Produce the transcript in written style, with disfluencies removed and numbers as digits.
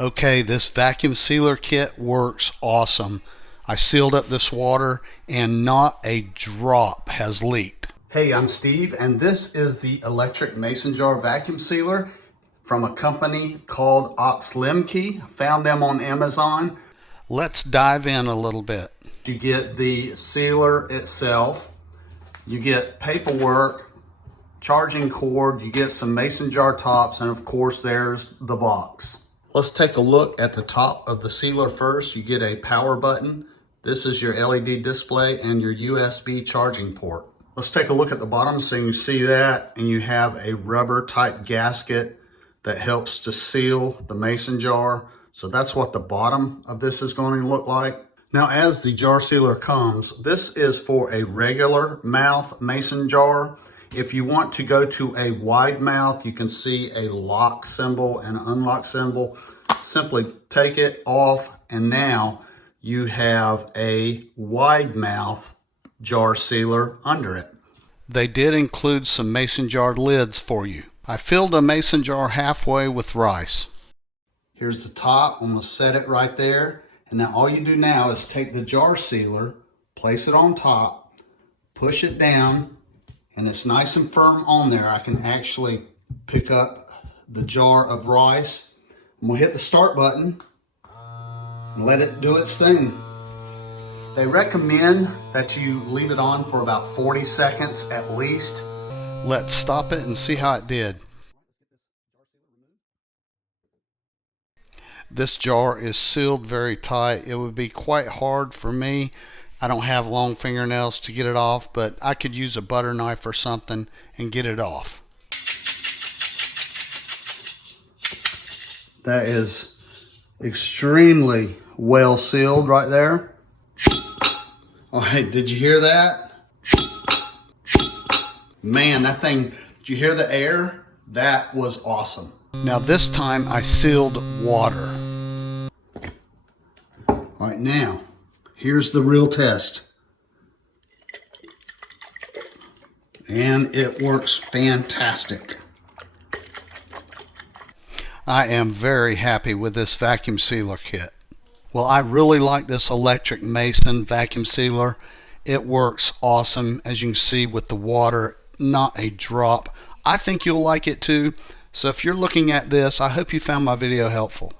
Okay, this vacuum sealer kit works awesome. I sealed up this water and not a drop has leaked. Hey, I'm Steve, and this is the electric mason jar vacuum sealer from a company called OxLimKee. Found them on Amazon. Let's dive in a little bit. You get the sealer itself, you get paperwork, charging cord, you get some mason jar tops, and of course there's the box. Let's take a look at the top of the sealer first. You get a power button. This is your LED display and your USB charging port. Let's take a look at the bottom so you can see that, and you have a rubber type gasket that helps to seal the mason jar. So that's what the bottom of this is going to look like. Now, as the jar sealer comes, this is for a regular mouth mason jar. If you want to go to a wide mouth, you can see a lock symbol and an unlock symbol. Simply take it off, and now you have a wide mouth jar sealer under it. They did include some mason jar lids for you. I filled a mason jar halfway with rice. Here's the top. I'm going to set it right there. And now all you do now is take the jar sealer, place it on top, push it down, and it's nice and firm on there. I can actually pick up the jar of rice. I'm gonna hit the start button and let it do its thing. They recommend that you leave it on for about 40 seconds at least. Let's stop it and see how it did. This jar is sealed very tight. It would be quite hard for me. I don't have long fingernails to get it off, but I could use a butter knife or something and get it off. That is extremely well sealed right there. Oh, hey, did you hear that? Man, that thing, did you hear the air? That was awesome. Now this time I sealed water. All right, now, here's the real test. And it works fantastic. I am very happy with this vacuum sealer kit. Well, I really like this electric mason vacuum sealer. It works awesome, as you can see with the water, not a drop. I think you'll like it too. So if you're looking at this, I hope you found my video helpful.